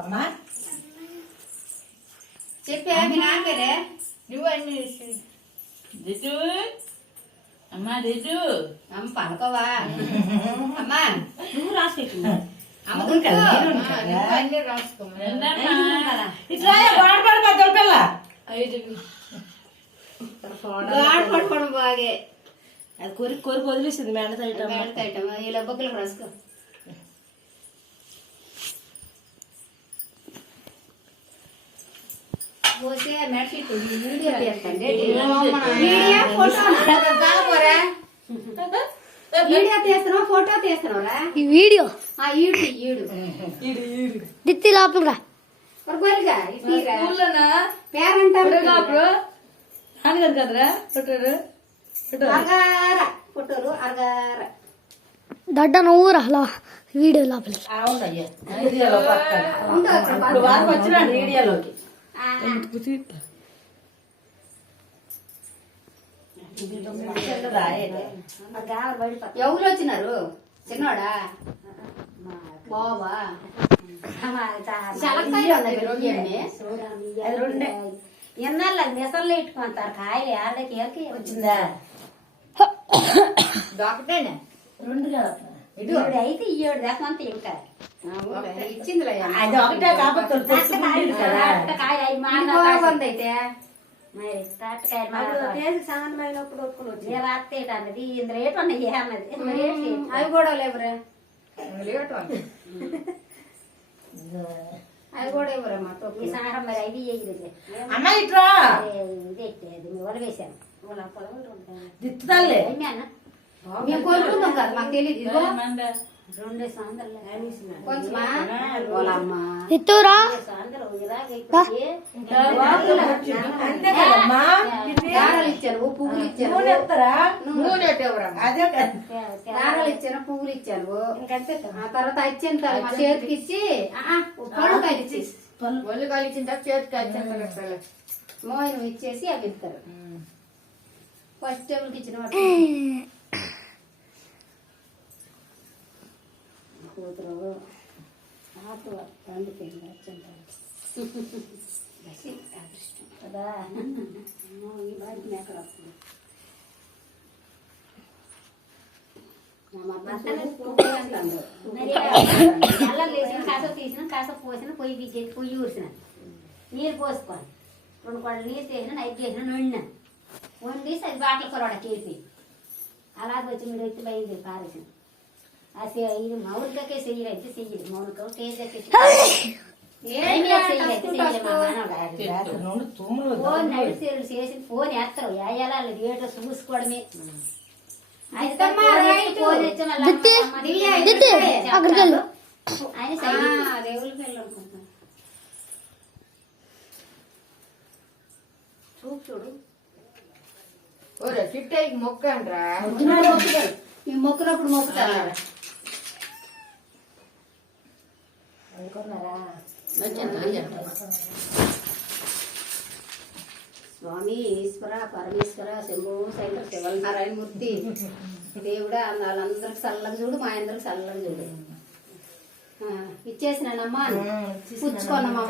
అమ్మా చెప్పే మీ నాన్న పేరే నువ్వు అన్ని దిట్టు అమ్మా దిట్టు అమ్మ పనుకోవా అమ్మా నువ్వు రాసిపెట్టు అమ్మ అన్ని రాసుకోమా ఇట్లా గోడపడి పెద్దల పిల్ల పడుకోవడం బాగే అది కొరికి కొరికి వదిలేసింది మేడ తగ్గటం ఇలా బొక్కలు రాసుకో పోతే మెడషీట్ వీడియో తీస్తండి వీడియో తీస్తున్నావు ఫోటో తీస్తున్నావురా ఈ వీడియో ఈడు ఈడు దిత్తి లోపలరా కొరకొలిగా స్కూల్లోనా పేరంటారు అనగదు కదరా పుట్టారు అరగార ఫోటోలు అరగార దడ్డ నువ్వురా వీడియో లోపలికి అవునయ్యా వీడియోలో ఇప్పుడు వారికి వచ్చినాడు వీడియోలోకి ఎవరు వచ్చినారు చిన్నోడా బావా ఎన్నాళ్ళ మెసర్లు ఇట్టుకుంటారు కాయలు ఆడకి వచ్చిందా ఒకటేనా రెండు ఇడు అయితే ఈ ఏడు దాకా అంతా ఇంకా ఇచ్చింది అది ఒకటే కాబట్టి కాయలు అవి అయితే మరి తాటకాయలు సంబంధమైనప్పుడు ఒప్పుకుని అన్నది ఇందులో ఏటున్నాయి అన్నది అవి కూడా లేవురా అవి కూడా ఇవ్వరమ్మా ఈ సారం మరి అవి అన్న ఇట్రా ఇది వలవేశాను దిత్తుతాలే మేము కోరుకుందాం కదా మాకు తెలియదు ఇదిగో 2 సందర్లు కొంచెమా వాళ్ళమ్మ ఎత్తురా దారాలు ఇచ్చాను పువ్వులు ఇచ్చాను అదే దారాలు ఇచ్చాను పువ్వులు ఇచ్చాను ఆ తర్వాత ఇచ్చిన తర్వాత మా చేతికి ఇచ్చి పళ్ళుకాయలు ఇచ్చి ఒళ్ళుకాయలు ఇచ్చిన చేతికి మోయిన ఇచ్చేసి అవి ఇస్తారు ఫస్ట్ టేబుల్కి ఇచ్చిన వాటి కూతురు కదా ఈ బాడికి ఎక్కడ వస్తుంది అల్లం వేసిన కాసేపు తీసిన కాసేపు పోసిన పొయ్యి ఊసిన నీళ్ళు పోసుకోవాలి 2 కొడలు నీళ్ళు తీసిన నైట్ చేసిన వండిన వండేసి అది బాటలు కొరవాడ కేపి అలాగే వచ్చి మీరు వచ్చి బయలుదేరి పారేసిన ఇది మౌనికకే చెయ్యరైతే చెయ్యదు మౌనిక తేజకే ఫోన్ నడిచేళ్ళు చేసి ఫోన్ వేస్తారు యాయాలా ఏటో చూసుకోవడమే దేవుళ్ళ పిల్లలు అనుకుంటున్నాను చూడు ఓరే చిట్టాయికి మొక్క అంటారా మేము మొక్కునప్పుడు మొక్కుతారా స్వామి ఈశ్వర పరమేశ్వర శంభు శంకర శివనారాయణ మూర్తి దేవుడా వాళ్ళందరికి చల్లగా చూడు మా అందరికి చల్లగా చూడు ఇచ్చేసినానమ్మా పుచ్చుకోనమ్మా